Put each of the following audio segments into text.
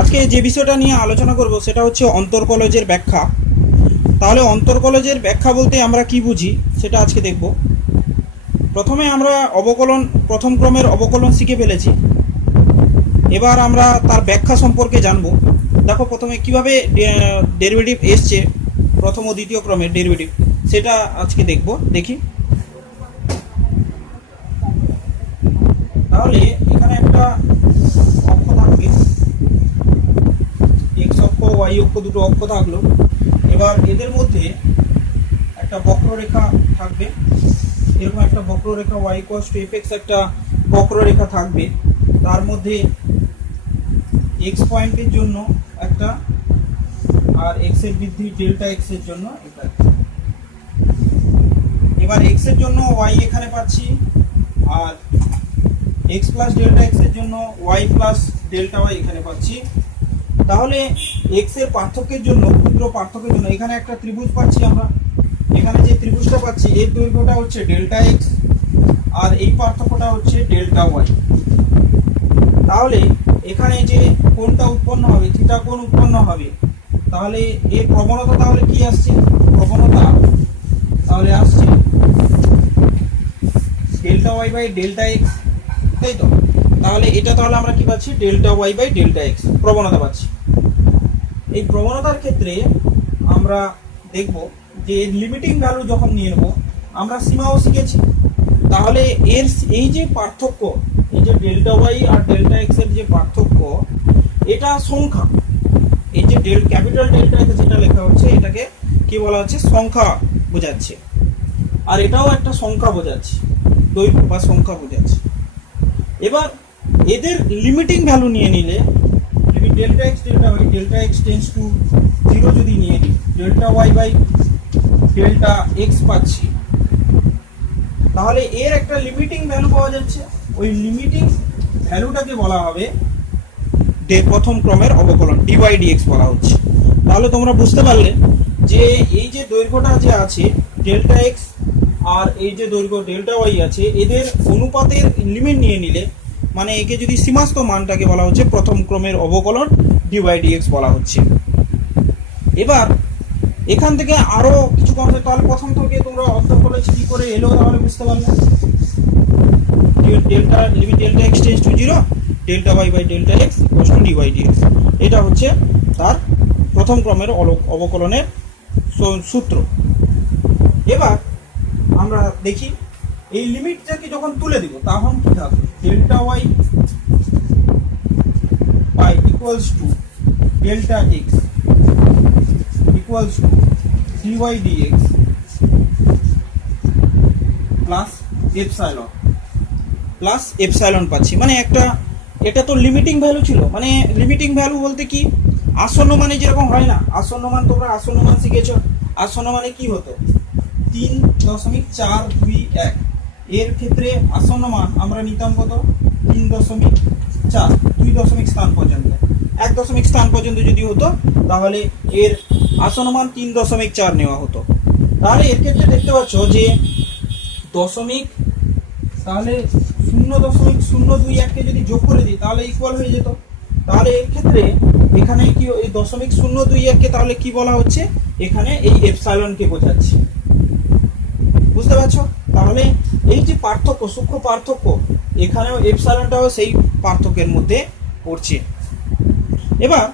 আজকে যে বিষয়টা নিয়ে আলোচনা করব সেটা হচ্ছে অন্তর্কলজের ব্যাখ্যা। তাহলে অন্তর্কলজের ব্যাখ্যা বলতে আমরা কি বুঝি সেটা আজকে দেখব। প্রথমে আমরা অবকলন, প্রথম ক্রমের অবকলন শিখে ফেলেছি। এবার আমরা তার ব্যাখ্যা সম্পর্কে জানব। দেখো প্রথমে কিভাবে ডেরিভেটিভ এসছে, প্রথম ও দ্বিতীয় ক্রমের ডেরিভেটিভ, সেটা আজকে দেখব। দেখি, তাহলে এখানে একটা অক্ষ থাকবে, এক্স অক্ষ ওয়াই অক্ষ, দুটো অক্ষ থাকলো। এবার এদের মধ্যে একটা বক্ররেখা থাকবে, এরকম একটা বক্ররেখা y equals to F x, একটা বক্ররেখা থাকবে। তার মধ্যে এক্স পয়েন্টের জন্য একটা, আর এক্স এর বৃদ্ধি ডেল্টা এক্স এর জন্য এটা। এবার এক্স এর জন্য ওয়াই এখানে পাচ্ছি, আর এক্স প্লাস ডেল্টা এক্স এর জন্য ওয়াই প্লাস ডেল্টা ওয়াই এখানে পাচ্ছি। তাহলে এক্স এর পার্থক্যের জন্য, ক্ষুদ্র পার্থক্যের জন্য এখানে একটা ত্রিভুজ পাচ্ছি আমরা। এখানে যে ত্রিভুজটা পাচ্ছি এর দৈর্ঘ্যটা হচ্ছে ডেল্টা এক্স, আর এই পার্থক্যটা হচ্ছে ডেল্টা ওয়াই। তাহলে এখানে যে কোণটা উৎপন্ন হবে, থিটা কোণ উৎপন্ন হবে, তাহলে এর প্রবণতা তাহলে কি আসছে? প্রবণতা তাহলে আসছে delta y by delta x, তাই তো? তাহলে এটা তাহলে আমরা কি পাচ্ছি? Delta y by delta x প্রবণতা পাচ্ছি। এই প্রবণতার ক্ষেত্রে আমরা দেখব যে লিমিটিং ভ্যালু যখন নিয়ে নেব, আমরা সীমাও শিখেছি। তাহলে এর এই যে পার্থক্য, এই যে ডেল্টা ওয়াই আর ডেল্টা এক্স এর যে পার্থক্য, এটা সংখ্যা। এই যে ক্যাপিটাল ডেল্টা এক্স যেটা লেখা হচ্ছে, এটাকে কি বলা হচ্ছে? সংখ্যা বোঝাচ্ছে। আর এটাও একটা সংখ্যা বোঝাচ্ছে, দৈর্ঘ্য বা সংখ্যা বোঝাচ্ছে। এবার এদের লিমিটিং ভ্যালু নিয়ে নিলে, limit delta x tends to 0 যদি নিয়ে নিই, delta y by delta x পাচ্ছি, তাহলে এর একটা লিমিটিং ভ্যালু পাওয়া যাচ্ছে। ওই লিমিটিং ভ্যালুটাকে বলা হবে প্রথম ক্রমের অবকলন, ডিওয়াই ডিএক্স বলা হচ্ছে। তাহলে তোমরা বুঝতে পারলে যে এই যে দৈর্ঘ্যটা যে আছে ডেল্টা এক্স আর এই যে দৈর্ঘ্য ডেল্টা ওয়াই আছে, এদের অনুপাতের লিমিট নিয়ে নিলে, মানে একে যদি সীমাস্ত মানটাকে বলা হচ্ছে প্রথম ক্রমের অবকলন, ডিওয়াই ডিএক্স বলা হচ্ছে। এবার এখান থেকে আরো কিছু কনসেপ্ট, তাহলে প্রথম থেকে তোমরা অন্তর্কলজ কি করে এলো তাহলে বুঝতে পারলে। Delta limit delta x tends to 0, delta y by delta x equals to dy dx. এটা হচ্ছে তার প্রথম ক্রমের অবকলনের সূত্র। এবার আমরা দেখি এই লিমিটটাকে যখন তুলে দিব তখন কি থাকবে? Delta y by equals to delta x equals to dy dx plus epsilon পাচ্ছি। মানে একটা, এটা তো লিমিটিং ভ্যালু ছিল। মানে লিমিটিং ভ্যালু বলতে কি, আসন্ন মানে যেরকম হয় না, আসন্ন মান তোমরা আসন্ন মান শিখেছো। আসন্ন মানে কি হতো? 3.421। এর ক্ষেত্রে আসন্ন মান আমরা নিতাম কত? 3.4, 2 দশমিক স্থান পর্যন্ত। 1 দশমিক স্থান পর্যন্ত যদি হতো তাহলে এর আসন্ন মান 3.4 নেওয়া হতো। তাহলে এর ক্ষেত্রে দেখতে পাচ্ছ যে দশমিক, তাহলে 0.021কে যদি যোগ করে দিই তাহলে ইকুয়াল হয়ে যেত। তাহলে এর ক্ষেত্রে এখানে কি, এই 0.021কে তাহলে কি বলা হচ্ছে? এখানে এই এপসাইলনকে বোঝাচ্ছে। বুঝতে পারছো? তাহলে এই যে পার্থক্য, সূক্ষ্ম পার্থক্য, এখানেও এপসাইলনটাও সেই পার্থক্যের মধ্যে পড়ছে। এবার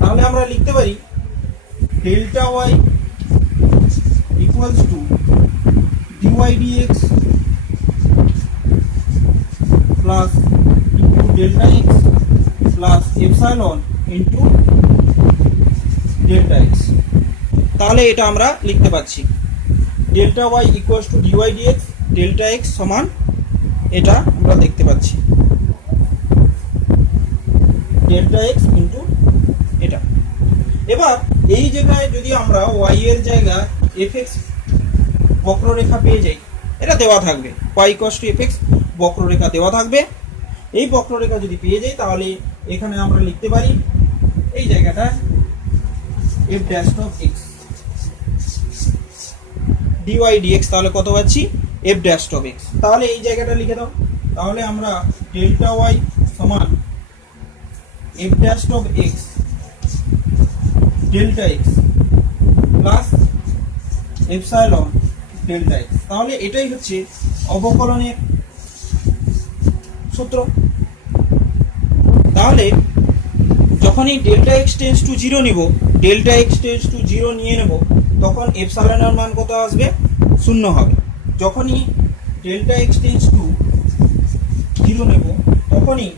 তাহলে আমরা লিখতে পারি delta y equals to dy dx plus into delta x plus epsilon into delta x. তাহলে এটা আমরা লিখতে পাচ্ছি delta y equals to dy dx, delta x সমান, এটা আমরা দেখতে পাচ্ছি ডেল্টা এক্স ইন্টু এটা। এবার এই জায়গায় যদি আমরা ওয়াই এর জায়গায় এফ এক্স বক্ররেখা পেয়ে যাই, এটা দেওয়া থাকবে, y equals to F x বক্ররেখা দেওয়া থাকবে। এই বক্ররেখা যদি পেয়ে যাই তাহলে এখানে আমরা লিখতে পারি এই জায়গাটা F dash of X DY DX. তাহলে কত পাচ্ছি? F dash of X. তাহলে এই জায়গাটা লিখে দাও। তাহলে আমরা ডেল্টা ওয়াই সমান F dash of x delta x plus epsilon delta x. তাহলে এটাই হচ্ছে অবকলনের সূত্র। তাহলে যখন এই delta X tends to zero নিব, delta X tends to zero নিয়ে নেব, তখন এপসাইলনের মান কত আসবে? শূন্য হবে। যখনই delta X tends to zero নেব, তখনই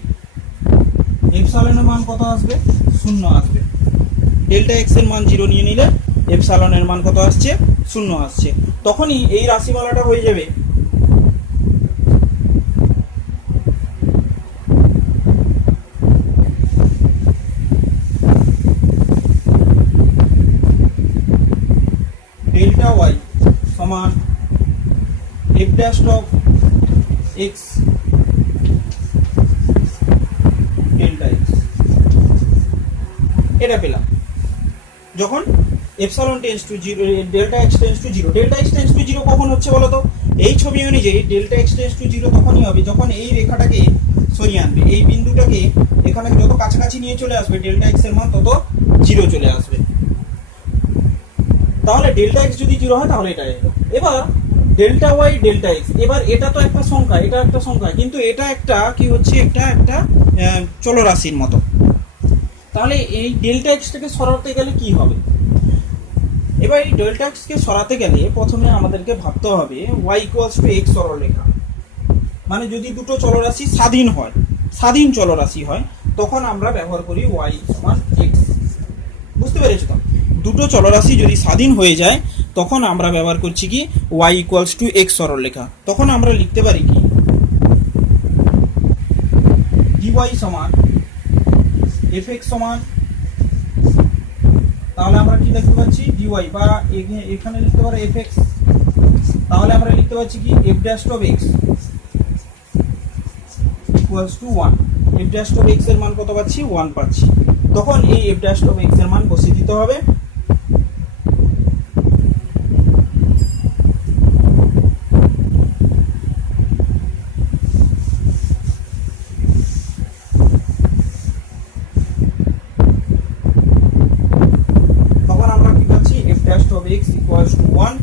এপসাইলনের মান কত আসবে? শূন্য আসবে। ডেল্টা এক্স এর মান জিরো নিয়ে নিলে এপসাইলনের মান কত আসছে? শূন্য আসছে। তখনই এই রাশিমালাটা হয়ে যাবে ডেল্টা ওয়াই সমান F dash of x delta x. এটা পেলাম যখন epsilon tense to zero, delta X tends to zero. Delta X tends to zero কখন হচ্ছে বলো তো? এই ছবি অনুযায়ী delta X tends to zero তখনই হবে যখন এই রেখাটাকে সরিয়ে আনবে, এই বিন্দুটাকে এখানে যত কাছাকাছি নিয়ে চলে আসবে ডেল্টা এক্স এর মান তত জিরো চলে আসবে। তাহলে ডেল্টা এক্স যদি জিরো হয় তাহলে এটা এলো। এবার ডেল্টা ওয়াই ডেল্টা এক্স, এবার এটা তো একটা সংখ্যা, এটা একটা সংখ্যা, কিন্তু এটা একটা কি হচ্ছে? একটা চলরাশির মতো। তাহলে এই ডেল্টা এক্সটাকে সরাতে গেলে কি হবে? এবার এই ডেল্টা এক্সকে সরাতে গেলে প্রথমে আমাদেরকে ভাবতে হবে ওয়াই ইকুয়ালস টু এক্স সরলরেখা। মানে যদি দুটো চলরাশি স্বাধীন হয়, স্বাধীন চলরাশি হয়, তখন আমরা ব্যবহার করি ওয়াই সমান এক্স। বুঝতে পেরেছো তো? দুটো চলরাশি যদি স্বাধীন হয়ে যায় তখন আমরা ব্যবহার করছি কি? ওয়াই ইকুয়ালস টু এক্স সরলরেখা। তখন আমরা লিখতে পারি কি? ডিওয়াই সমান এফ এক্স সমান, তাহলে আমরা কি লিখতে পাচ্ছি? ডিওয়াই, বা এখানে লিখতে পারি এফ এক্স। তাহলে আমরা লিখতে পাচ্ছি কি? F dash of x equals to 1। F dash of x এর মান কত পাচ্ছি? 1 পাচ্ছি। তখন এই এফ ড্যাশ অফ এক্স এর মান বসিয়ে দিতে হবে। তখন আমরা কি পাচ্ছি? F dash of x equals to 1,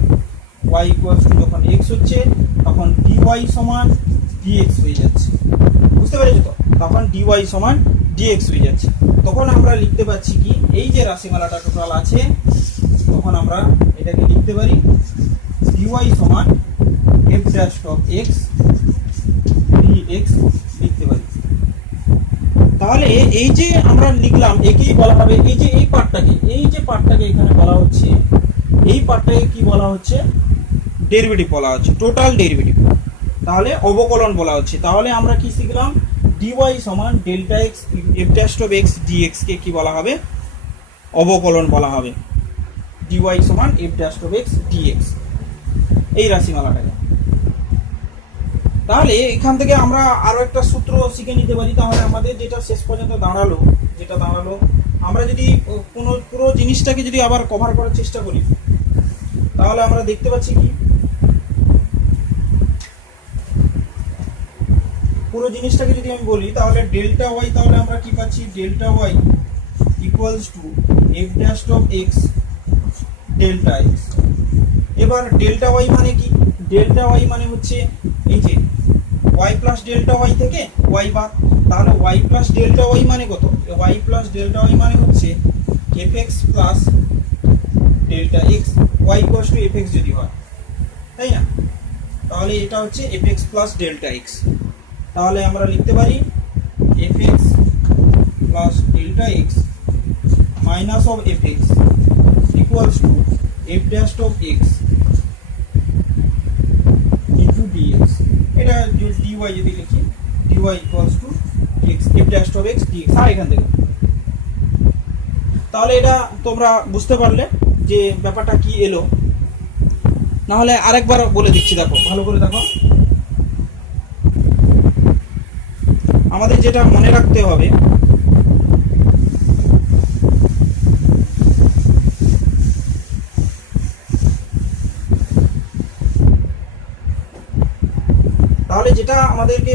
y equals to যখন এক্স হচ্ছে তখন ডিওয়াই সমান ডিএক্স হয়ে যাচ্ছে। বুঝতে পেরেছো তো? তখন ডিওয়াই সমান ডিএক্স হয়ে যাচ্ছে। তখন আমরা লিখতে পাচ্ছি কি? এই যে রাশিমালাটা টোটাল আছে, তখন আমরা এটাকে লিখতে পারি ডিওয়াই সমান F dash of x dx লিখতে পারি। তাহলে এই যে আমরা লিখলাম একেই বলা হবে, এই যে এই পার্টটাকে, এই যে পার্টটাকে এখানে বলা হচ্ছে, এই পার্টটাকে কি বলা হচ্ছে? ডেরিভেটিভ বলা হচ্ছে, টোটাল ডেরিভেটিভ। তাহলে অবকলন বলা হচ্ছে। তাহলে আমরা কি শিখলাম? ডিওয়াই সমান delta X F dash of x DX কে কি বলা হবে? অবকলন বলা হবে। ডিওয়াই সমান F dash of x DX, এই রাশিমালাটাকে। তাহলে এখান থেকে আমরা আরো একটা সূত্র শিখে নিতে পারি। তাহলে আমাদের যেটা শেষ পর্যন্ত দাঁড়ালো, আমরা যদি কোনো পুরো জিনিসটাকে যদি আবার কভার করার চেষ্টা করি, তাহলে আমরা দেখতে পাচ্ছি কি? পুরো জিনিসটাকে যদি আমি বলি, তাহলে ডেল্টা ওয়াই, তাহলে আমরা কি পাচ্ছি? Delta y equals to F dash of x delta x. এবার ডেল্টা ওয়াই মানে কি? ডেল্টা ওয়াই মানে হচ্ছে এই যে ওয়াই প্লাস ডেল্টা ওয়াই থেকে ওয়াই বাদ। তাহলে ওয়াই প্লাস ডেল্টা ওয়াই মানে কত? ওয়াই প্লাস ডেল্টা ওয়াই মানে হচ্ছে F X plus delta X, Y equals to F X যদি হয়, তাই না? তাহলে এটা হচ্ছে F X plus delta x. তাহলে আমরা লিখতে পারি F X plus delta x minus of F X equals to F dash of X into DX. এটা ডিওয়াই যদি লিখি, DY equals to X F dash of x DX. আর এখান থেকে তাহলে এটা তোমরা বুঝতে পারলে যে ব্যাপারটা কি এলো। না হলে আরেকবার বলে দিচ্ছি, দেখো ভালো করে দেখো। আমাদের যেটা মনে রাখতে হবে, তাহলে যেটা আমাদেরকে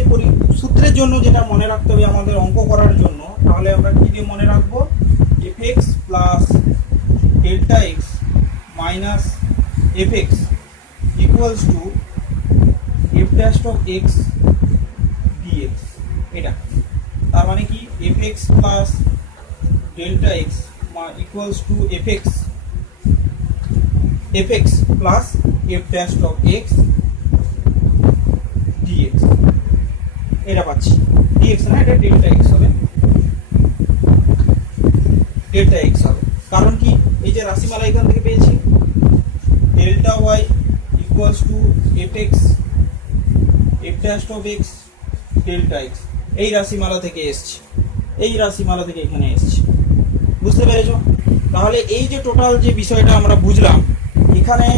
সূত্রের জন্য যেটা মনে রাখতে হবে আমাদের অঙ্ক করার জন্য, তাহলে আমরা কি দিয়ে মনে রাখবো, fx plus delta x minus fx equals to f dash of x dx। এটা তার মানে কি fx plus delta x equals two fx plus f dash of x dx। এটা পাচ্ছি dx না, এটা ডেল্টা x হবে, ডেল্টা x হবে। কারণ কি, এই যে রাশিমালা এখান থেকে পেয়েছি, delta y equals to fx f dash of x delta x, এই রাশিমালা থেকে এসছে, এই রাশিমালা থেকে এখানে এসছে। বুঝতে পেরেছো? তাহলে এই যে টোটাল যে বিষয়টা আমরা বুঝলাম, এখানে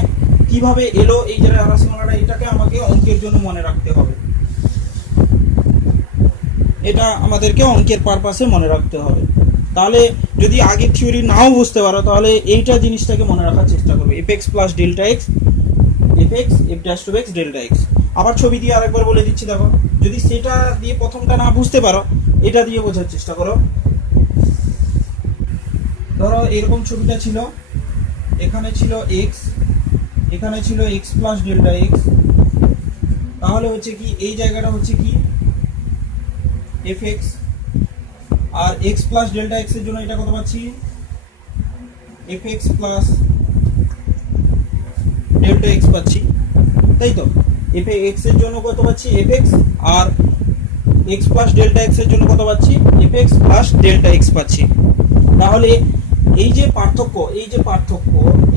কিভাবে এলো এই যে রাশিমালাটা, এটাকে আমাকে অঙ্কের জন্য মনে রাখতে হবে। এটা আমাদেরকে অঙ্কের পারপাসে মনে রাখতে হবে। তাহলে যদি আগে থিওরি নাও বুঝতে পারো, তাহলে এইটা জিনিসটাকে মনে রাখার চেষ্টা করবে, fx plus delta x fx f dash of x delta x. আবার ছবি দিয়ে আরেকবার বলে দিচ্ছি, দেখো, যদি সেটা দিয়ে প্রথমটা না বুঝতে পারো, এটা দিয়ে বোঝার চেষ্টা করো। ধরো এরকম ছবিটা ছিল, এখানে ছিল x, এখানে ছিল x প্লাস ডেল্টা এক্স, তাহলে হচ্ছে কি এই জায়গাটা হচ্ছে কি fx, আর x প্লাস ডেল্টা এক্স এর জন্য এটা কত পাচ্ছি, fx প্লাস ডেল্টা এক্স পাচ্ছি, তাই তো। fx এর জন্য কত পাচ্ছি fx, আর x প্লাস ডেল্টা এক্স এর জন্য কত পাচ্ছি, fx প্লাস ডেল্টা এক্স পাচ্ছি। তাহলে এই যে পার্থক্য, এই যে পার্থক্য,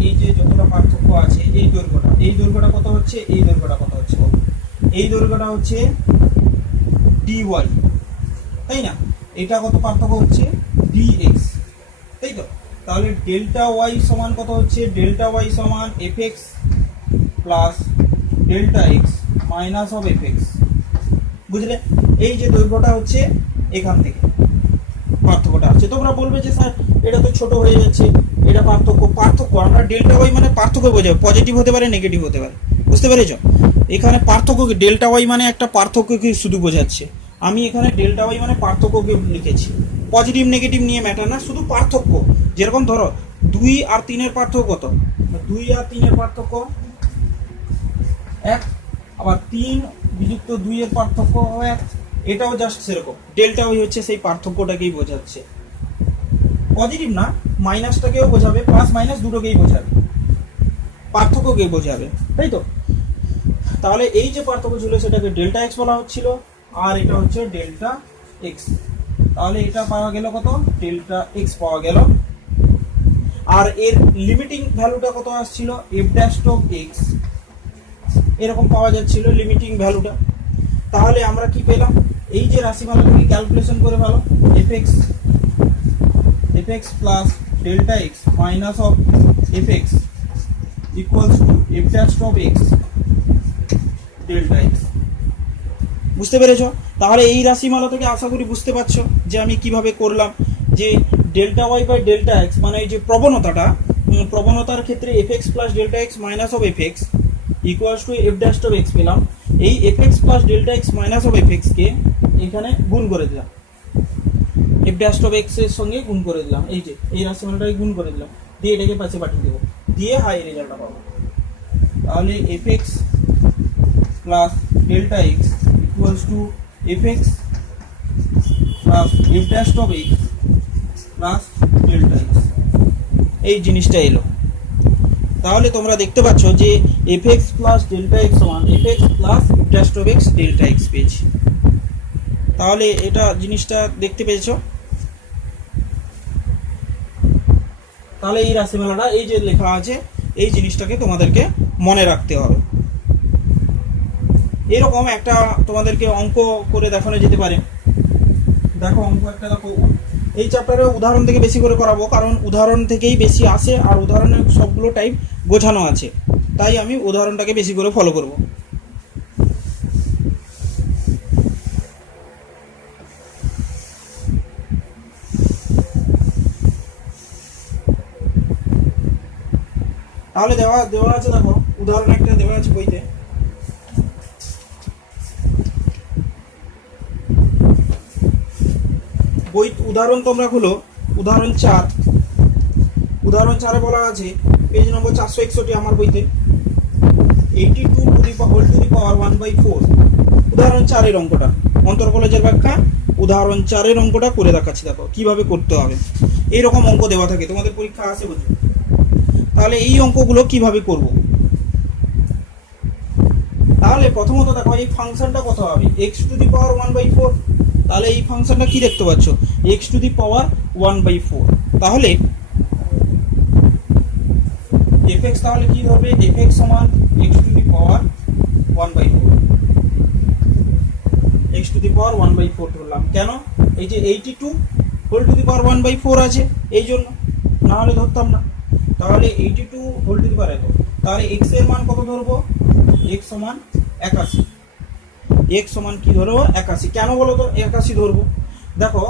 এই যে যতটা পার্থক্য আছে, এই দৈর্ঘ্যটা কত হচ্ছে, এই দৈর্ঘ্যটা কত হচ্ছে, এই দৈর্ঘ্যটা হচ্ছে dy, তাই না। এটা কত পার্থক্য হচ্ছে dx, তাই তো। তাহলে ডেল্টা y সমান কত হচ্ছে, ডেল্টা y সমান fx plus delta x minus of fx। বুঝলে, এই যে দৈর্ঘ্যটা হচ্ছে এখান থেকে পার্থক্যটা আছে। তোমরা বলবে যে স্যার এটা তো ছোট হয়ে যাচ্ছে, এটা পার্থক্য আমরা ডেল্টা ওয়াই মানে পার্থক্য বোঝাবো, পজিটিভ হতে পারে নেগেটিভ হতে পারে। বুঝতে পেরেছো? এখানে পার্থক্য, ডেল্টা ওয়াই মানে একটা পার্থক্যকে শুধু বোঝাচ্ছে। আমি এখানে ডেল্টা ওয়াই মানে পার্থক্যকে লিখেছি, পজিটিভ নেগেটিভ নিয়ে ম্যাটার না, শুধু পার্থক্য। যেরকম ধরো 2 আর 3 পার্থক্য কত, 2 আর 3 পার্থক্য 1, আবার 3 বিযুক্ত 2 এর পার্থক্য 1, এটাও জাস্ট সেরকম। ডেল্টা ওয়াই হচ্ছে সেই পার্থক্যটাকেই বোঝাচ্ছে, পজিটিভ না, মাইনাসটাকেও বোঝাবে, প্লাস মাইনাস দুটোকেই বোঝাবে, পার্থক্যকে বোঝাবে, তাই তো। তাহলে এই যে পার্থক্য ছিল সেটাকে ডেল্টা এক্স বলা হচ্ছিল, আর এটা হচ্ছে ডেল্টা এক্স। তাহলে এটা পাওয়া গেল কত, ডেল্টা এক্স পাওয়া গেল। আর এর লিমিটিং ভ্যালুটা কত আসছিল, এফ ড্যাশ অফ এক্স, এরকম পাওয়া যাচ্ছিল লিমিটিং ভ্যালুটা। তাহলে আমরা কি পেলাম, এই যে রাশিমালাটাকে ক্যালকুলেশন করে ফেলো, fx plus delta x minus of fx equals to f dash of x delta x. বুঝতে পেরেছো? তাহলে এই রাশিমালা থেকে আশা করি বুঝতে পারছো যে আমি কিভাবে করলাম, যে delta y by delta x মানে এই যে প্রবণতার ক্ষেত্রে fx plus delta x minus of fx equals to f dash of x পেলাম। এই fx plus delta x minus of fx কে এখানে গুণ করে দিলাম, f ড্যাশ অফ x এর সঙ্গে গুণ করে দিলাম, এই যে এই রাশিমালাটাকে গুণ করে দিলাম, দিয়ে এটাকে পাশে পাঠিয়ে দেবো, দিয়ে হাই রেজাল্টটা পাবো। তাহলে fx plus delta x equals two fx plus f dash of x plus delta x, এই জিনিসটা এলো। তাহলে তোমরা দেখতে পাচ্ছ যে fx প্লাস ডেল্টা এক্স সমান fx plus f dash of x delta x পেয়েছি। তাহলে এটা জিনিসটা দেখতে পেয়েছো। তাহলে এই রাশিমালাটা এই যে লেখা আছে, এই জিনিসটাকে তোমাদেরকে মনে রাখতে হবে। এরকম একটা তোমাদেরকে অঙ্ক করে দেখানো যেতে পারে। দেখো অঙ্ক একটা, দেখো এই চ্যাপ্টারে উদাহরণ থেকে বেশি করে করাবো, কারণ উদাহরণ থেকেই বেশি আসে, আর উদাহরণের সবগুলো টাইপ গোছানো আছে, তাই আমি উদাহরণটাকে বেশি করে ফলো করব। তাহলে দেওয়া আছে, দেখো উদাহরণ একটা দেওয়া আছে বইতে। বই উদাহরণ তোমরা খুলো, উদাহরণ 4, উদাহরণ 4-এ বলা আছে পেজ নম্বর 461 আমার বইতে, 82 টু দি পাওয়ার 1/4। উদাহরণ 4-এর অঙ্কটা, অন্তর্কলজের ব্যাখ্যা উদাহরণ 4-এর অঙ্কটা করে দেখাচ্ছি, দেখো কিভাবে করতে হবে। এইরকম অঙ্ক দেওয়া থাকে, তোমাদের পরীক্ষা আসে বুঝো। তাহলে এই অঙ্কগুলো কিভাবে করব? তাহলে প্রথমত দেখো এই ফাংশনটা কত হবে, x টু দি পাওয়ার 1/4। তাহলে এই ফাংশনটা কি দেখতে পাচ্ছ, x টু দি পাওয়ার 1/4। তাহলে fx তাহলে কি হবে, fx সমান x to the power 1/4, x to the power 1/4 ধরলাম। কেন? এই যে 82 হোল টু দি পাওয়ার 1/4 আছে, এই জন্য, না হলে ধরতাম না। তাহলে 82 হোল টু দি পাওয়ার এত, তাহলে x এর মান কত ধরবো, x সমান 81। x সমান কি ধরবো, 81। কেন বলো তো 81 ধরবো? দেখো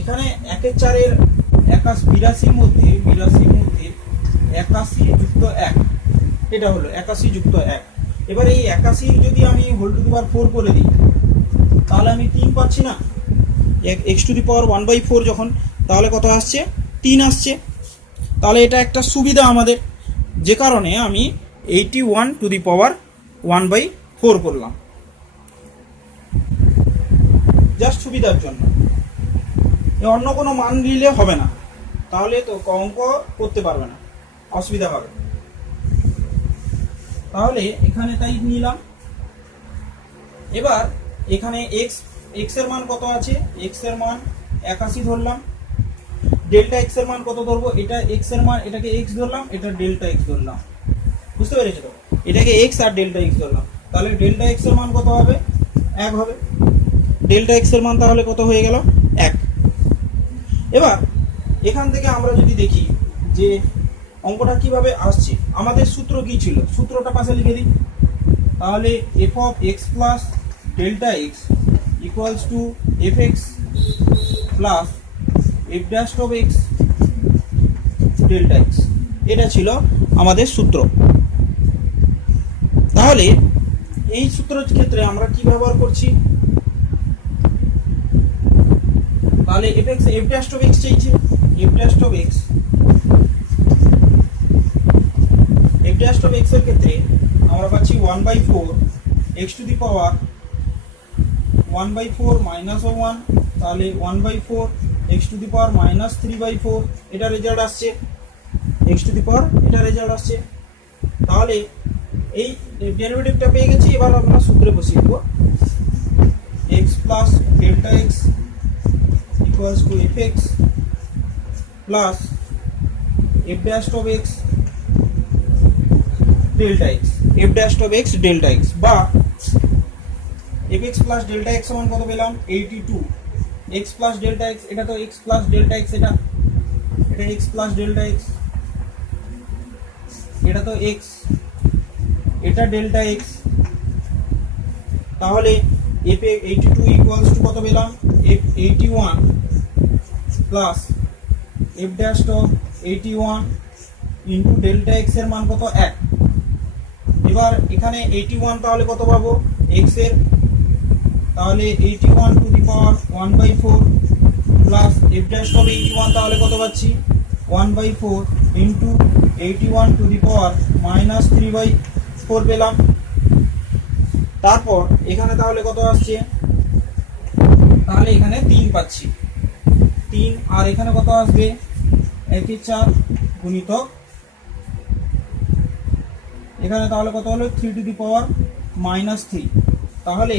এখানে 1 4 82 মধ্যে 81 যুক্ত 1, এটা হলো 81 যুক্ত 1। এবার এই 81 যদি আমি হোল টু দি পাওয়ার 4 করে দিই, তাহলে আমি 3 পাচ্ছি না, x টু দি পাওয়ার 1/4 যখন, তাহলে কত আসছে, 3 আসছে। তাহলে এটা একটা সুবিধা আমাদের, যে কারণে আমি 81 টু দি পাওয়ার 1/4 করলাম, জাস্ট সুবিধার জন্য। অন্য কোনো মান দিলে হবে না, তাহলে তো অঙ্ক করতে পারবে না, অসুবিধা হবে। তাহলে এখানে তাই নিলাম। এবার এখানে x এর মান কত আছে, x এর মান 81 ধরলাম। ডেল্টা x এর মান কত ধরবো, এটা x এর মান, এটাকে x ধরলাম, এটা ডেল্টা x ধরলাম। বুঝতে পেরেছো তো? এটাকে x আর ডেল্টা x ধরলাম। তাহলে ডেল্টা x এর মান কত হবে, 1 হবে। ডেল্টা x এর মান তাহলে কত হয়ে গেল, 1। এবার এখান থেকে আমরা যদি দেখি যে অঙ্কটা কিভাবে আসছে, আমাদের সূত্র কি ছিল, সূত্রটা পাশে লিখে দিই। তাহলে f of x plus delta x equals to fx plus f dash of x delta x, এটা ছিল আমাদের সূত্র। তাহলে এই সূত্রের ক্ষেত্রে আমরা কি ব্যবহার করছি, তাহলে f dash of x চাইছে, f dash of x এর ক্ষেত্রে আমরা পাচ্ছি 1/4 x to the power 1/4 minus 1, তাহলে 1/4 x to the power minus 3/4, এটা রেজাল্ট আসছে, x টু দি পাওয়ার এটা রেজাল্ট আসছে। তাহলে এই ডেরিভেটিভটা পেয়ে গেছি। এবার আমরা সূত্রে বসিয়ে দেব, x plus delta x equals to fx plus f dash of x delta x, f dash of x delta x, বা fx প্লাস ডেল্টা x সমান কত পেলাম, 82। x প্লাস ডেল্টা x, এটা তো x প্লাস ডেল্টা x, এটা x plus delta x, এটা তো x, এটা ডেল্টা x। তাহলে f 82 ইকুয়ালস টু কত পেলাম, f 81 plus f dash of 81 into delta x এর মান কত, 1। এবার এখানে 81 তাহলে কত পাবো, x এর, তাহলে 81 two the power 1/4 plus f dash of 81 তাহলে কত পাচ্ছি, 1/4 into 81 two the power minus 3/4 পেলাম। তারপর এখানে তাহলে কত আসছে, তাহলে এখানে 3 পাচ্ছি, 3, আর এখানে কত আসবে, 1/4 গুণিতক, এখানে তাহলে কত হলো, 3 টু দি পাওয়ার মাইনাস 3। তাহলে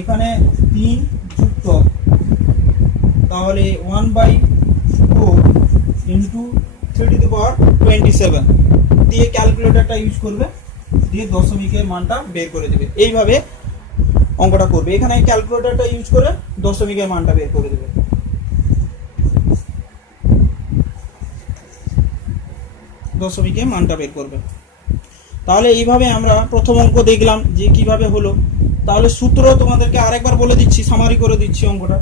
এখানে 3 যুক্ত, তাহলে 1/4 ইন্টু 3 টু দি পাওয়ার 27 দিয়ে ক্যালকুলেটরটা ইউজ করবে, দিয়ে দশমিকের মানটা বের করে দেবে। এইভাবে অঙ্কটা করবে, এখানে ক্যালকুলেটরটা ইউজ করে দশমিকের মানটা বের করে দেবে। দশমিকের মানটা বের করবে। তাহলে এইভাবে আমরা প্রথম অঙ্ক দেখলাম যে কিভাবে হলো। তাহলে সূত্র তোমাদেরকে আরেকবার বলে দিচ্ছি, সামারি করে দিচ্ছি অঙ্কটা।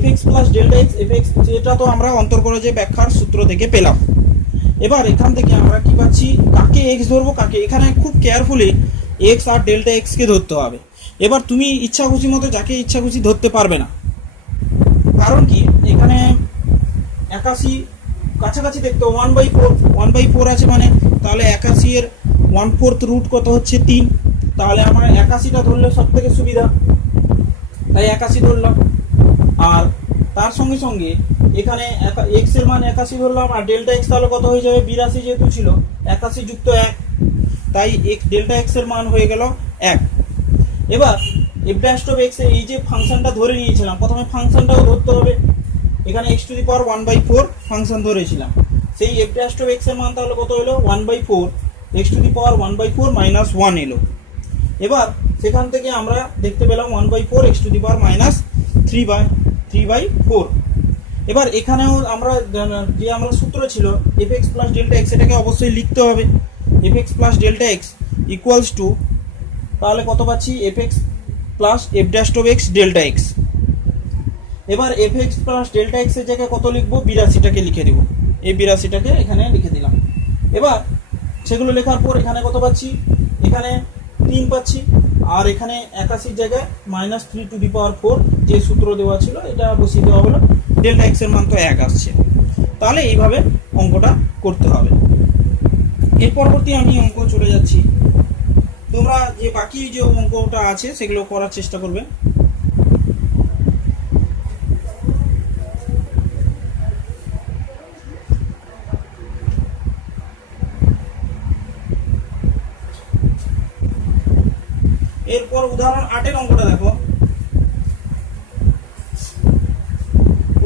fx plus delta x, fx এটা তো আমরা অন্তর্কলজে ব্যাখ্যার সূত্র থেকে পেলাম। এবার এখান থেকে আমরা কি পাচ্ছি, কাকে x ধরবো, কাকে, এখানে খুব কেয়ারফুলি x আর ডেল্টা x কে ধরতে হবে। এবার তুমি ইচ্ছা খুশি মতো যাকে ইচ্ছা খুশি ধরতে পারবে না, কারণ কি এখানে 81 কাছাকাছি দেখতে 1/4, 1/4 আছে মানে তাহলে 81 এর 1/4 রুট কত হচ্ছে 3, তাহলে আমার 81টা ধরলে সব থেকে সুবিধা, তাই 81 ধরলাম। আর তার সঙ্গে সঙ্গে এখানে এক্স এর মান 81 ধরলাম, আর ডেল্টা এক্স তাহলে কত হয়ে যাবে 82 যেহেতু ছিল, 81 যুক্ত 1, তাই ডেল্টা এক্স এর মান হয়ে গেল 1। এবার এফ ড্যাশ অফ এক্স এই যে ফাংশনটা ধরে নিয়েছিলাম, প্রথমে ফাংশনটাও ধরতে হবে। এখানে x to the power 1/4 function ধরেছিলাম, সেই এফ ড্যাশ অফ এক্স এর মান তাহলে কত হলো 1/4, X to the power 1/4 minus 1 এলো। এবার সেখান থেকে আমরা দেখতে পেলাম 1/4 X to the power minus 3/4। এবার এখানেও আমরা যে আমরা সূত্র ছিল F X plus delta X, এটাকে অবশ্যই লিখতে হবে। F X plus delta x equals to, তাহলে কত পাচ্ছি F X plus F dash of x delta x. এবার F X plus delta X এর জায়গায় কত লিখবো 82টাকে লিখে দেবো, এই 82টাকে এখানে লিখে দিলাম। এবার সেগুলো লেখার পর এখানে কত পাচ্ছি, এখানে 3 পাচ্ছি, আর এখানে 81 জায়গায় মাইনাস 3 টু দি পাওয়ার 4 যে সূত্র দেওয়া ছিল এটা বসিয়ে দেওয়া হলো, ডেল্টা এক্স এর মান তো 1 আসছে। তাহলে এইভাবে অঙ্কটা করতে হবে। এর পরবর্তী আমি অঙ্ক চলে যাচ্ছি, তোমরা যে বাকি যে অঙ্কটা আছে সেগুলো করার চেষ্টা করবে। এরপর উদাহরণ 8 এর অঙ্কটা দেখো।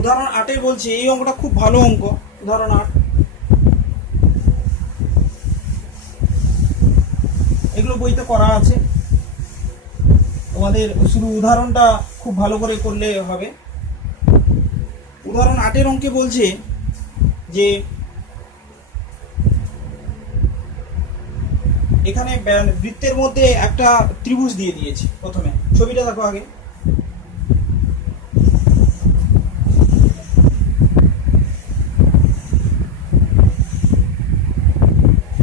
উদাহরণ 8 বলছে, এই অঙ্কটা খুব ভালো অঙ্ক, উদাহরণ 8। এগুলো বইতে করা আছে, তোমাদের শুধু উদাহরণটা খুব ভালো করে করলে হবে। উদাহরণ 8 এর অঙ্কে বলছে যে এখানে বৃত্তের মধ্যে একটা ত্রিভুজ দিয়ে দিয়েছে। প্রথমে ছবিটা দেখো আগে,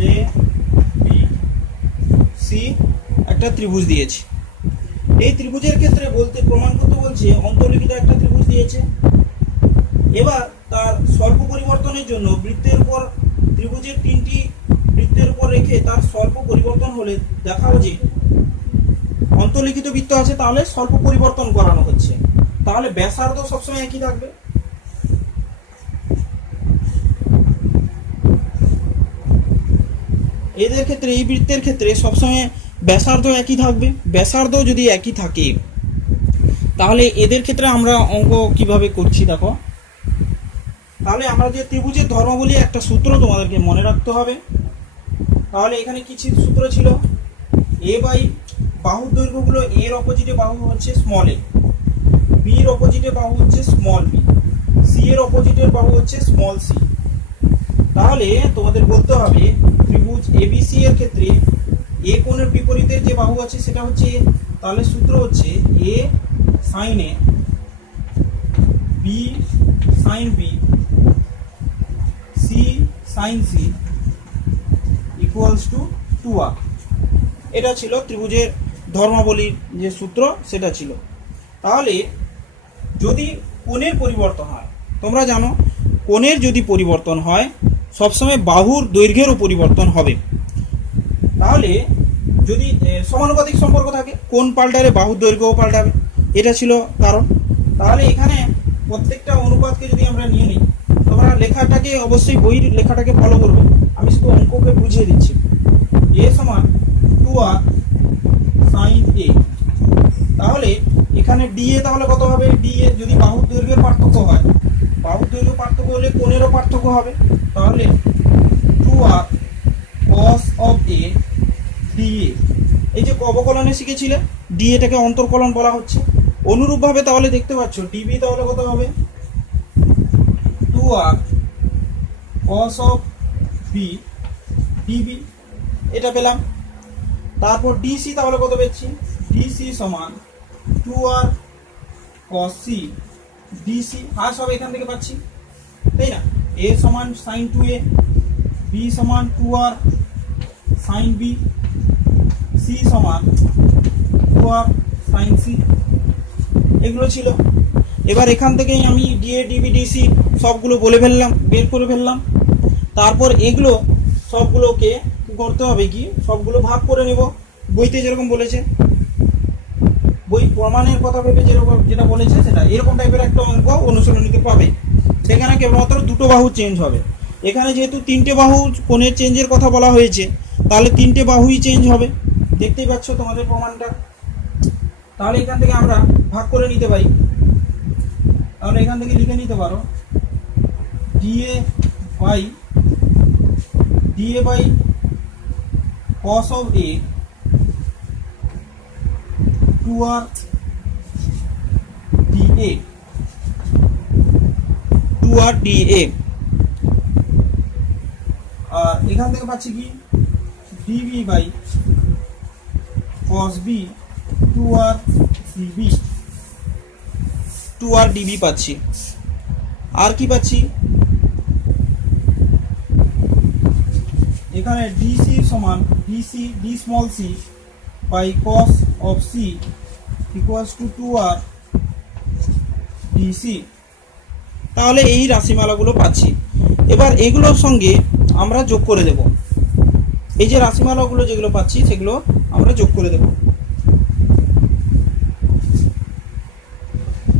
এ বি সি একটা ত্রিভুজ দিয়েছে। এই ত্রিভুজের ক্ষেত্রে প্রমাণ করতে বলছে অন্তর্লিখিত একটা ত্রিভুজ দিয়েছে। এবার তার স্বল্প পরিবর্তনের জন্য বৃত্তের উপর ত্রিভুজের 3টি বৃত্তের উপর রেখে তার স্বল্প পরিবর্তন হলে দেখাও যে অন্তর্লিখিত বৃত্ত আছে, তাহলে স্বল্প পরিবর্তন করানো হচ্ছে, তাহলে ব্যাসার্ধ সবসময় একই থাকবে। এদের ক্ষেত্রে এই বৃত্তের ক্ষেত্রে সবসময় ব্যাসার্ধ একই থাকবে। ব্যাসার্ধ যদি একই থাকে তাহলে এদের ক্ষেত্রে আমরা অঙ্ক কিভাবে করছি দেখো। তাহলে আমরা যে ত্রিভুজের ধর্মাবলী একটা সূত্র তোমাদেরকে মনে রাখতে হবে। তাহলে এখানে কি সূত্র ছিল, এ বাই বাহুর দৈর্ঘ্যগুলো, এর অপোজিটে বাহু হচ্ছে স্মল এ, বির অপোজিটে বাহু হচ্ছে স্মল বি, সি এর অপোজিটের বাহু হচ্ছে স্মল সি। তাহলে তোমাদের বলতে হবে ত্রিভুজ এবিসি এর ক্ষেত্রে এ কোণের বিপরীতে যে বাহু আছে সেটা হচ্ছে এ, তাহলে সূত্র হচ্ছে A sine A, B sine B, C sine C equals to 2r। এটা ছিল ত্রিভুজের ধর্মাবলীর যে সূত্র সেটা ছিল। তাহলে যদি কোণের পরিবর্তন হয়, তোমরা জানো কোণের যদি পরিবর্তন হয় সবসময় বাহুর দৈর্ঘ্যেরও পরিবর্তন হবে। তাহলে যদি সমানুপাতিক সম্পর্ক থাকে, কোণ পাল্টালে বাহুর দৈর্ঘ্যও পাল্টাবে, এটা ছিল কারণ। তাহলে এখানে প্রত্যেকটা অনুপাতকে যদি আমরা নিয়ে নিই, তোমরা লেখাটাকে অবশ্যই বইয়ের লেখাটাকে ফলো করবে, আমি শুধু অঙ্ককে বুঝিয়ে দিচ্ছি। এ সমান 2r sin a, তাহলে এখানে dA তাহলে কত হবে, dA যদি বাহুর দৈর্ঘ্যের পার্থক্য হয়, বাহুর দৈর্ঘ্য পার্থক্য হলে কোণেরও পার্থক্য হবে, তাহলে 2r cos of a dA। এই যে অবকলনে শিখেছিলে dAটাকে অন্তর্কলন বলা হচ্ছে। অনুরূপভাবে তাহলে দেখতে পাচ্ছ dB তাহলে কত হবে 2r cos of b dB, এটা পেলাম। তারপর DC তাহলে কত পেয়েছি, DC সমান 2r cos c DC, আর সব এখান থেকে পাচ্ছি, তাই না। a সমান sin 2a, b সমান 2r sin b, c সমান 2r sin c, এগুলো ছিল। এবার এখান থেকেই আমি ডিএ ডিবি ডিসি সবগুলো বলে ফেললাম, বের করে ফেললাম। তারপর এগুলো সবগুলোকে কি করতে হবে, কি সবগুলো ভাগ করে নেব বইতে যেরকম বলেছে, বই প্রমাণের কথা ভেবে যেরকম যেটা বলেছে সেটা এরকম টাইপের একটা অঙ্ক অনুশীলনীতে পাবে। সেখানে কেবলমাত্র দুটো বাহু চেঞ্জ হবে। এখানে যেহেতু তিনটে বাহু কোণের চেঞ্জের কথা বলা হয়েছে, তাহলে তিনটে বাহুই চেঞ্জ হবে। দেখতেই পাচ্ছ তোমাদের প্রমাণটা। তাহলে এখান থেকে আমরা ভাগ করে নিতে পারি। তাহলে এখান থেকে লিখে নিতে পারো dA by cos of a 2r dA 2r dA। আর এখান থেকে পাচ্ছি কি dB by cos b 2r dB 2r dB পাচ্ছি। আর কি পাচ্ছি, এখানে dc সমান dc d small c by cos of c equals to 2r dc। তাহলে এই রাশিমালাগুলো পাচ্ছি। এবার এগুলোর সঙ্গে আমরা যোগ করে দেব। এই যে রাশিমালাগুলো যেগুলো পাচ্ছি সেগুলো আমরা যোগ করে দেব।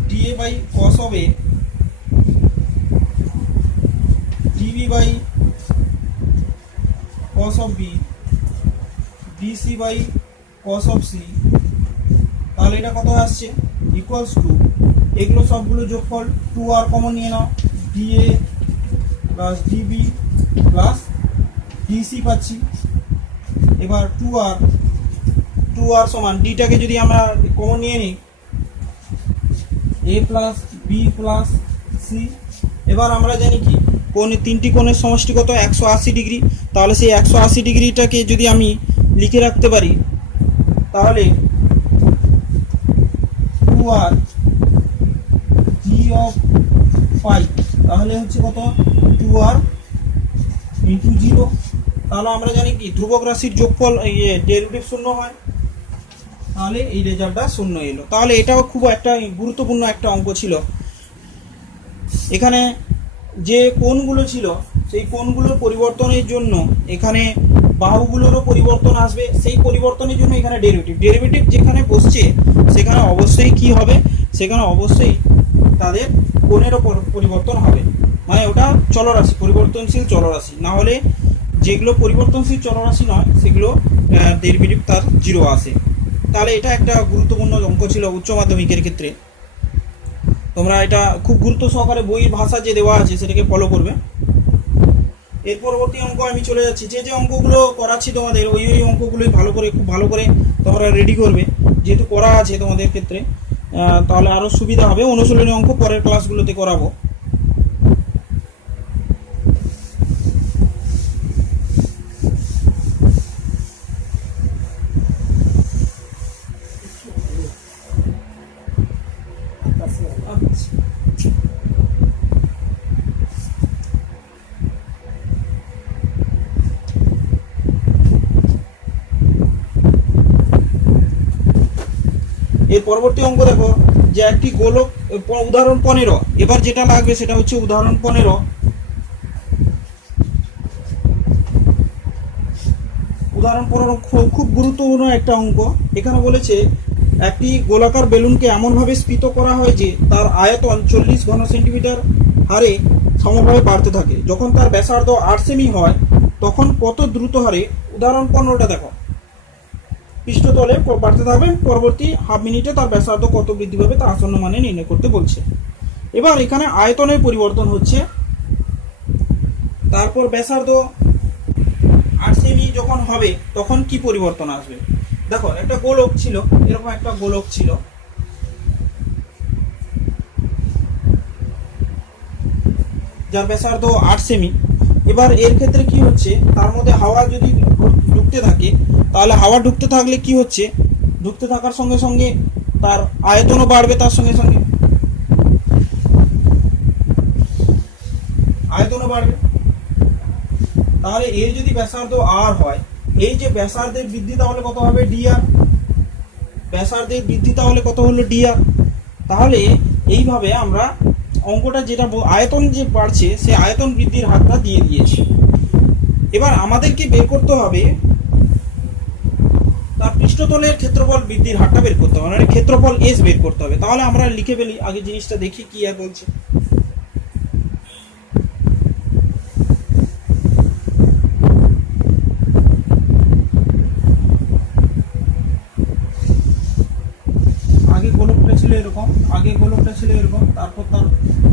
dA by cos of a dB by cos of b dc by cos of c, তাহলে এটা কত আসছে ইকুয়ালস টু এগুলো সবগুলো যোগফল 2r কমন নিয়ে নাও, dA plus dB plus dc পাচ্ছি। এবার 2r সমান ডিটাকে যদি আমরা কমন নিয়ে নিই a plus b plus c। এবার আমরা জানি কি কোণ, তিনটি কোণের সমষ্টি কত 180 ডিগ্রি। তাহলে সেই 180 ডিগ্রিটাকে যদি আমি লিখে রাখতে পারি তাহলে 2r g of phi, তাহলে হচ্ছে কত 2r ইন্টু 0। তাহলে আমরা জানি কি ধ্রুবক রাশির যোগফল ডেরিভেটিভ শূন্য হয়, তাহলে এই রেজাল্টটা শূন্য এলো। তাহলে এটাও খুব একটা গুরুত্বপূর্ণ একটা অঙ্ক ছিল। এখানে যে কোণগুলো ছিল সেই কোণগুলোর পরিবর্তনের জন্য এখানে বাহুগুলোরও পরিবর্তন আসবে, সেই পরিবর্তনের জন্য এখানে ডেরিভেটিভ যেখানে বসছে সেখানে অবশ্যই কি হবে, সেখানে অবশ্যই তাদের কোণেরও পরিবর্তন হবে। মানে ওটা চলরাশি, পরিবর্তনশীল চলরাশি। না হলে যেগুলো পরিবর্তনশীল চলরাশি নয় সেগুলো ডেরিভেটিভ তার 0 আসে। তাহলে এটা একটা গুরুত্বপূর্ণ অঙ্ক ছিল উচ্চ মাধ্যমিকের ক্ষেত্রে। তোমরা এটা খুব গুরুত্ব সহকারে বইয়ের ভাষা যে দেওয়া আছে সেটাকে ফলো করবে। এর পরবর্তী অঙ্ক আমি চলে যাচ্ছি। যে অঙ্কগুলো করাচ্ছি তোমাদের ওই অঙ্কগুলোই খুব ভালো করে তোমরা রেডি করবে, যেহেতু করা আছে তোমাদের ক্ষেত্রে, তাহলে আরও সুবিধা হবে। অনুশীলনী অঙ্ক পরের ক্লাসগুলোতে করাবো। এর পরবর্তী অঙ্ক দেখো যে একটি গোলক, উদাহরণ 15। এবার যেটা লাগবে সেটা হচ্ছে উদাহরণ 15। উদাহরণ 15 খুব গুরুত্বপূর্ণ একটা অঙ্ক। এখানে বলেছে একটি গোলাকার বেলুনকে এমনভাবে স্ফীত করা হয় যে তার আয়তন 40 ঘন সেন্টিমিটার হারে সমভাবে বাড়তে থাকে। যখন তার ব্যাসার্ধ 8 সেমি হয় তখন কত দ্রুত হারে, উদাহরণ 15টা দেখো, পৃষ্ঠতলে বাড়তে থাকবে, পরবর্তী হাফ মিনিটে তার ব্যাসার্ধ কত বৃদ্ধি পাবে তা আসন্ন মানে নির্ণয় করতে বলছে। এবার এখানে আয়তনের পরিবর্তন হচ্ছে, তারপর ব্যাসার্ধ 8 সেমি যখন হবে তখন কি পরিবর্তন আসবে। দেখো একটা গোলক ছিল, এরকম একটা গোলক ছিল, যার ব্যাসার্ধ 8 সেমি। এবার এর ক্ষেত্রে কি হচ্ছে, তার মধ্যে হাওয়া যদি ঢুকতে থাকে তাহলে হাওয়া ঢুকতে থাকলে কি হচ্ছে, ঢুকতে থাকার সঙ্গে সঙ্গে তার আয়তনও বাড়বে, তার সঙ্গে সঙ্গে আয়তনও বাড়বে। তাহলে এর যদি ব্যাসার্ধ আর হয়, এই যে ব্যাসার্ধের বৃদ্ধি তাহলে কত হবে ডিআর, ব্যাসার্ধের বৃদ্ধি তাহলে কত হলো ডিআর। তাহলে এইভাবে আমরা অঙ্কটা যেটা আয়তন যে বাড়ছে সে আয়তন বৃদ্ধির হারটা দিয়ে দিয়েছি। এবার আমাদেরকে বের করতে হবে তার পৃষ্ঠতলের ক্ষেত্রফল বৃদ্ধির হারটা বের করতে হবে, মানে ক্ষেত্রফল এস বের করতে হবে। তাহলে আমরা লিখে ফেলি, আগে জিনিসটা দেখি কি আর বলছে। আগে গোলকটা ছিল এরকম, তারপর তার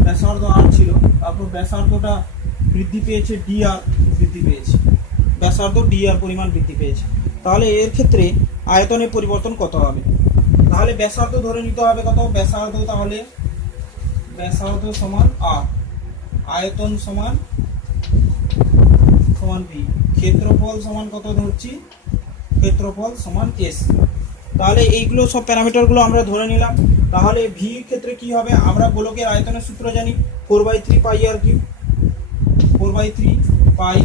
ব্যাসার্ধ আর ছিল, তারপর ব্যাসার্ধটা বৃদ্ধি পেয়েছে ডিআর বৃদ্ধি পেয়েছে, ব্যাসার্ধ ডিআর পরিমাণ বৃদ্ধি পেয়েছে। তাহলে এর ক্ষেত্রে আয়তনের পরিবর্তন কত হবে? তাহলে ব্যাসার্ধ ধরে নিতে হবে কত, ব্যাসার্ধ, তাহলে ব্যাসার্ধ সমান আর, আয়তন সমান ভি, ক্ষেত্রফল সমান কত ধরছি, ক্ষেত্রফল সমান এস। তাহলে এইগুলো সব প্যারামিটারগুলো আমরা ধরে নিলাম। তাহলে ভি ক্ষেত্রে কি হবে, আমরা গোলকের আয়তনের সূত্র জানি 4/3 পাই আর কিউব, 4/3 পাই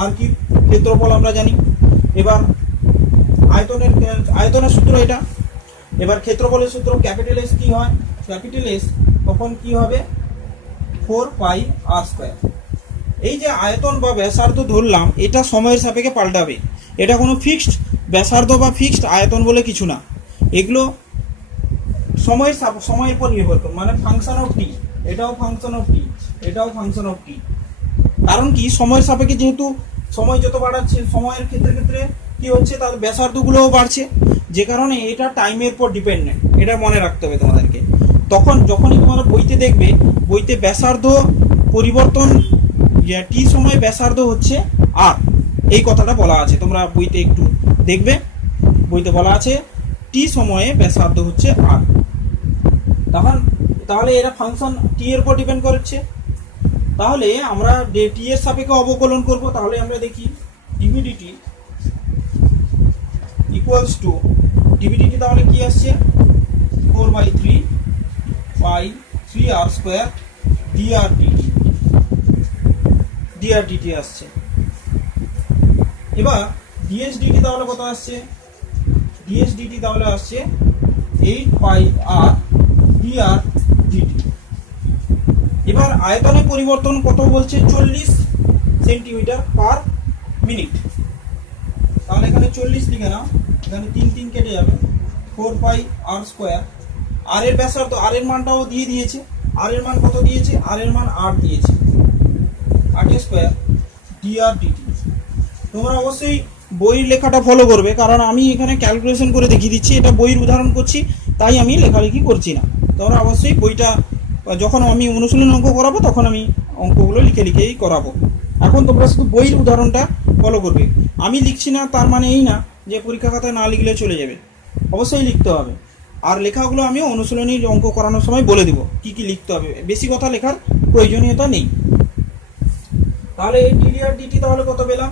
আর কিউব, ক্ষেত্রফল আমরা জানি। এবার আয়তনের সূত্র এটা। এবার ক্ষেত্রফলের সূত্র ক্যাপিটাল এস কি হয়, ক্যাপিটাল এস তখন কি হবে 4 পাই আর স্কয়ার। এই যে আয়তন বা ব্যাসার্ধ ধরলাম এটা সময়ের সাপেক্ষে পাল্টাবে, এটা কোনো ফিক্সড ব্যাসার্ধ বা ফিক্সড আয়তন বলে কিছু না, এগুলো সময়ের উপর নির্ভর করে, মানে ফাংশন অফ টি, এটাও ফাংশন অফ টি, এটাও ফাংশন অফ টি। কারণ কি, সময়ের সাপেক্ষে যেহেতু সময় যত বাড়াচ্ছে সময়ের ক্ষেত্রে কি হচ্ছে, তার ব্যাসার্ধগুলোও বাড়ছে, যে কারণে এটা টাইমের উপর ডিপেন্ডেন্ট, এটা মনে রাখতে হবে তোমাদেরকে। তখন যখনই তোমরা বইতে দেখবে, বইতে ব্যাসার্ধ পরিবর্তন টি সময় ব্যাসার্ধ হচ্ছে আর, এই কথাটা বলা আছে, তোমরা বইতে একটু দেখবে, বইতে বলা আছে টি সময়ে ব্যাসার্ধ হচ্ছে আর। তাহলে এরা ফাংশন টি এর উপর ডিপেন্ড করছে। তাহলে আমরা টি এর সাপেক্ষে অবকলন করব। তাহলে আমরা দেখি ডিভিডিটি ইকুয়ালস টু, ডিভিডিটি তাহলে কি আসছে 4/3 পাই 3 আর স্কয়ার ডিআরডিটি আসছে। এবার ডিএসডিটি তাহলে কত আসছে, ডিএসডিটি তাহলে আসছে 8 পাই আর ডিআরডিটি। এবার আয়তনের পরিবর্তন কত বলছে, 40 সেন্টিমিটার পার মিনিট। তাহলে এখানে 40 লিখে নাও, এখানে 3 কেটে যাবে, 4 পাই আর স্কয়ার। আর এর ব্যাসার্ধ, আর এর মানটাও দিয়ে দিয়েছে, আর এর মান কত দিয়েছে, আর এর মান 8 দিয়েছে, 8 স্কয়ার ডিআরডিটি। তোমরা অবশ্যই বইয়ের লেখাটা ফলো করবে, কারণ আমি এখানে ক্যালকুলেশন করে দেখিয়ে দিচ্ছি, এটা বইয়ের উদাহরণ করছি তাই আমি লেখালেখি করছি না। তোমরা অবশ্যই বইটা, যখন আমি অনুশীলন অঙ্ক করাবো তখন আমি অঙ্কগুলো লিখেই করাবো। এখন তোমরা শুধু বইয়ের উদাহরণটা ফলো করবে। আমি লিখছি না তার মানে এই না যে পরীক্ষা খাতায় না লিখলে চলে যাবে, অবশ্যই লিখতে হবে। আর লেখাগুলো আমি অনুশীলনী অঙ্ক করানোর সময় বলে দেবো কি কি লিখতে হবে, বেশি কথা লেখার প্রয়োজনীয়তা নেই। তাহলে এই ডিআরডিটি তাহলে কত পেলাম,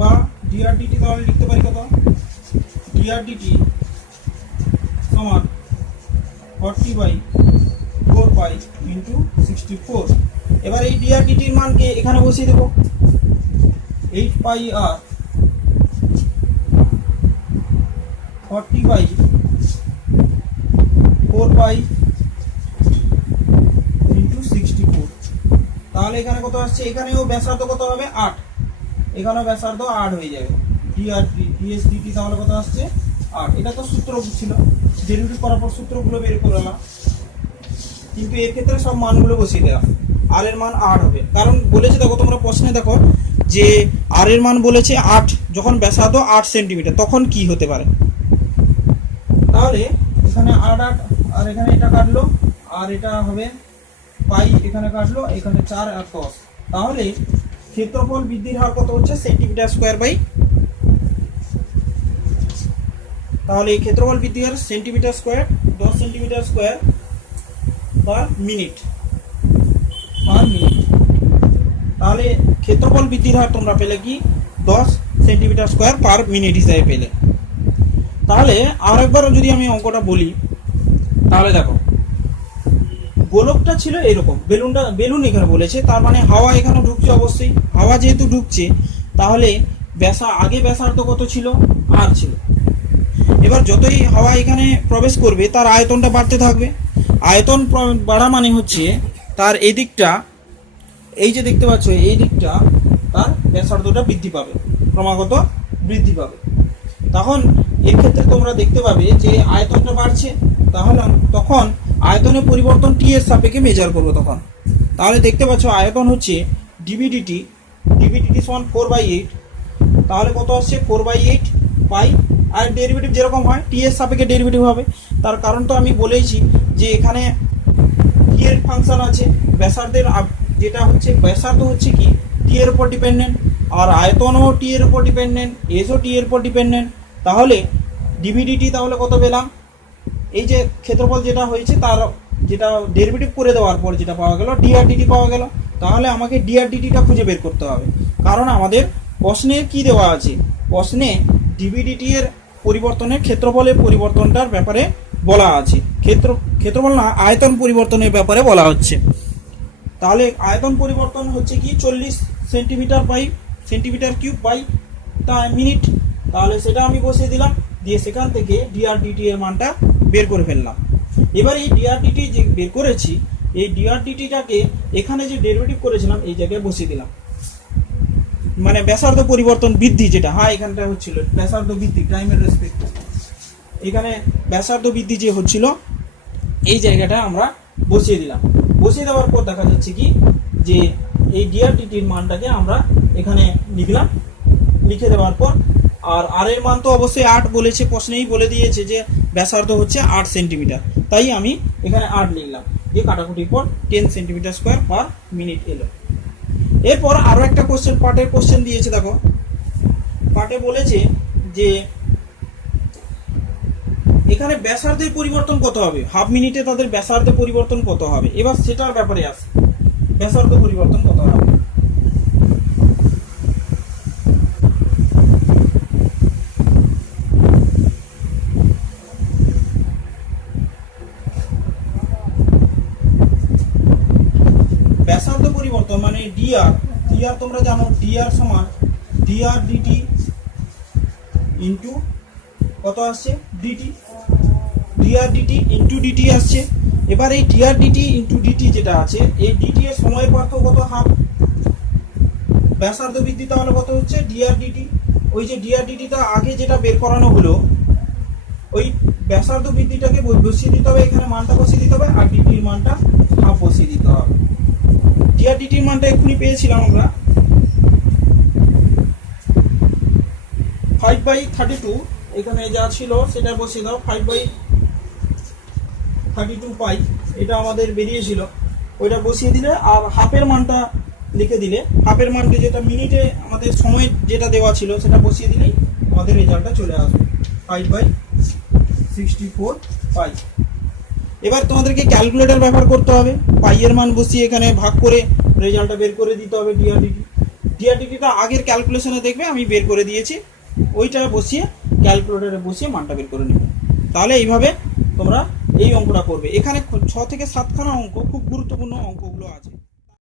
বা ডিআরডিটি তাহলে লিখতে পারি কত, ডিআরডিটি সমান 40/4 পাই ইন্টু 64। এবার এই ডিআরডিটির মানকে এখানে বসিয়ে দেবো, 8 পাই আর 40/4 পাই ইন্টু 64। তাহলে এখানে কত আসছে, এখানেও ব্যাসার্ধ কত হবে 8, এখানেও ব্যাসার্ধ 8 হয়ে যাবে, ডিএসডিটি তাহলে কত আসছে 8। এটা তো সূত্র ছিল, ডেরিভেটিভ করার পর সূত্রগুলো বের করলাম, কিন্তু এর ক্ষেত্রে সব মানগুলো বসিয়ে দেওয়া। আর এর মান 8 হবে, কারণ বলেছে, দেখো তোমরা প্রশ্নে দেখো যে আর এর মান বলেছে 8, যখন ব্যাসার্ধ 8 সেন্টিমিটার তখন কি হতে পারে। তাহলে এখানে 8 আর এখানে এটা কাটলো, আর এটা হবে পাই, এখানে কাটলো, এখানে 4 আর 10। তাহলে ক্ষেত্রফল বৃদ্ধির হার কত হচ্ছে, সেন্টিমিটার স্কয়ার বাই, তাহলে এই ক্ষেত্রফল বৃদ্ধির হার centimetre square, 10 centimetre square per minute. তাহলে ক্ষেত্রফল বৃদ্ধির হার তোমরা পেলে কি 10 সেন্টিমিটার স্কয়ার পার মিনিট হিসাবে পেলে। তাহলে আরেকবার যদি আমি অঙ্কটা বলি, তাহলে দেখো গোলকটা ছিল এরকম, বেলুন এখানে বলেছে, তার মানে হাওয়া এখানে ঢুকছে, অবশ্যই হাওয়া যেহেতু ঢুকছে তাহলে আগে ব্যাসার্ধ কত ছিল, আর ছিল। এবার যতই হাওয়া এখানে প্রবেশ করবে তার আয়তনটা বাড়তে থাকবে। আয়তন বাড়া মানে হচ্ছে তার এই দিকটা, এই যে দেখতে পাচ্ছ এই দিকটা তার ব্যাসার্ধটা বৃদ্ধি পাবে, ক্রমাগত বৃদ্ধি পাবে। তখন এর ক্ষেত্রে তোমরা দেখতে পাবে যে আয়তনটা বাড়ছে, তাহলে তখন আয়তনের পরিবর্তন টি এর সাপেক্ষে মেজার করবো তখন। তাহলে দেখতে পাচ্ছ আয়তন হচ্ছে ডিবিডিটি, ডিবিডিটি সমান 4/8, তাহলে কত আসছে 4/8 পাই। আর ডেরিভেটিভ যেরকম হয় টি এর সাপেক্ষে ডেরিভেটিভ হবে, তার কারণ তো আমি বলেইছি যে এখানে টি এর ফাংশন আছে, ব্যাসার্ধের যেটা হচ্ছে ব্যাসার্ধ হচ্ছে কি টি এর উপর ডিপেন্ডেন্ট, আর আয়তনও টি এর উপর ডিপেন্ডেন্ট, এসও টি এর উপর ডিপেন্ডেন্ট। তাহলে ডিভিডিটি তাহলে কত পেলাম, এই যে ক্ষেত্রফল যেটা হয়েছে তার যেটা ডেরিভেটিভ করে দেওয়ার পর যেটা পাওয়া গেল ডিআরডিটি পাওয়া গেল। তাহলে আমাকে ডিআরডিটিটা খুঁজে বের করতে হবে, কারণ আমাদের প্রশ্নে কি দেওয়া আছে, প্রশ্নে ডিভিডিটি এর পরিবর্তনের ক্ষেত্রফলের পরিবর্তনটার ব্যাপারে বলা আছে, ক্ষেত্রফল না আয়তন পরিবর্তনের ব্যাপারে বলা হচ্ছে। তাহলে আয়তন পরিবর্তন হচ্ছে কি 40 সেন্টিমিটার কিউব বাই মিনিট। তাহলে সেটা আমি বসিয়ে দিলাম, দিয়ে সেখান থেকে ডিআরডিটি এর মানটা বের করে ফেললাম। এবার এই ডিআরডিটি যে বের করেছি, এই ডিআরডিটিটাকে এখানে যে ডেরিভেটিভ করেছিলাম এই জায়গায় বসিয়ে দিলাম, মানে ব্যাসার্ধ পরিবর্তন বৃদ্ধি যেটা এখানটা হচ্ছিল ব্যাসার্ধ বৃদ্ধি টাইমের রেসপেক্ট, এখানে ব্যাসার্ধ বৃদ্ধি যে হচ্ছিল এই জায়গাটা আমরা বসিয়ে দিলাম। বসিয়ে দেওয়ার পর দেখা যাচ্ছে কি যে এই ডিআরডিটির মানটাকে আমরা এখানে লিখলাম, লিখে দেওয়ার পর আর আর এর মান তো অবশ্যই 8 বলেছে, প্রশ্নেই বলে দিয়েছে যে ব্যাসার্ধ হচ্ছে 8 সেন্টিমিটার, তাই আমি এখানে 8 লিখলাম, দিয়ে কাটাকুটির পর 10 সেন্টিমিটার স্কোয়ার পার মিনিট এলো। এরপর আরো একটা কোশ্চেন, পার্টের কোশ্চেন দিয়েছে, দেখো পার্টে বলেছে যে এখানে ব্যাসার্ধের পরিবর্তন কত হবে, হাফ মিনিটে তাদের ব্যাসার্ধের পরিবর্তন কত হবে। এবার সেটার ব্যাপারে আসে, ব্যাসার্ধ পরিবর্তন কত হবে। ব্যাসার্ধ পরিবর্তন মানে ডিআর, ডিআর তোমরা জানো ডিআর সমান ডিআর ডিটি ইন্টু কত আসছে dt, dr dt into dt আসছে। এবার এই ডিআর ডিটি ইন্টু ডিটি যেটা আছে, এই ডিটি এর সময়ের পার্থক্য কত, হাফ। ব্যাসার্ধ বৃদ্ধি তাহলে কত হচ্ছে ডিআর ডিটি, ওই যে ডিআর ডিটিটা আগে যেটা বের করানো হলো ওই ব্যাসার্ধ বৃদ্ধিটাকে বসিয়ে দিতে হবে, এখানে মানটা বসিয়ে দিতে হবে, আর ডিটির মানটা হাফ বসিয়ে দিতে হবে। ডিআরডিটির মানটা এক্ষুনি পেয়েছিলাম আমরা 5/32, এখানে যা ছিল সেটা বসিয়ে দাও, 5/32 পাই এটা আমাদের বেরিয়েছিল, ওইটা বসিয়ে দিলে আর হাফের মানটা লিখে দিলে, হাফের মানটা যেটা মিনিটে আমাদের সময় যেটা দেওয়া ছিল সেটা বসিয়ে দিলেই আমাদের রেজাল্টটা চলে আসবে 5/64 পাই। এবার তোমাদেরকে ক্যালকুলেটর ব্যবহার করতে হবে, পাইয়ের মান বসিয়ে এখানে ভাগ করে রেজাল্টটা বের করে দিতে হবে ডিআরডিটি। ডিআরডিটিটা আগের ক্যালকুলেশনে দেখবে আমি বের করে দিয়েছি, ওইটা বসিয়ে ক্যালকুলেটরে বসিয়ে মানটা বের করে নেবে। তাহলে এইভাবে তোমরা এই অঙ্কটা করবে। এখানে 6 থেকে 7খানা অঙ্ক, খুব গুরুত্বপূর্ণ অঙ্কগুলো আছে।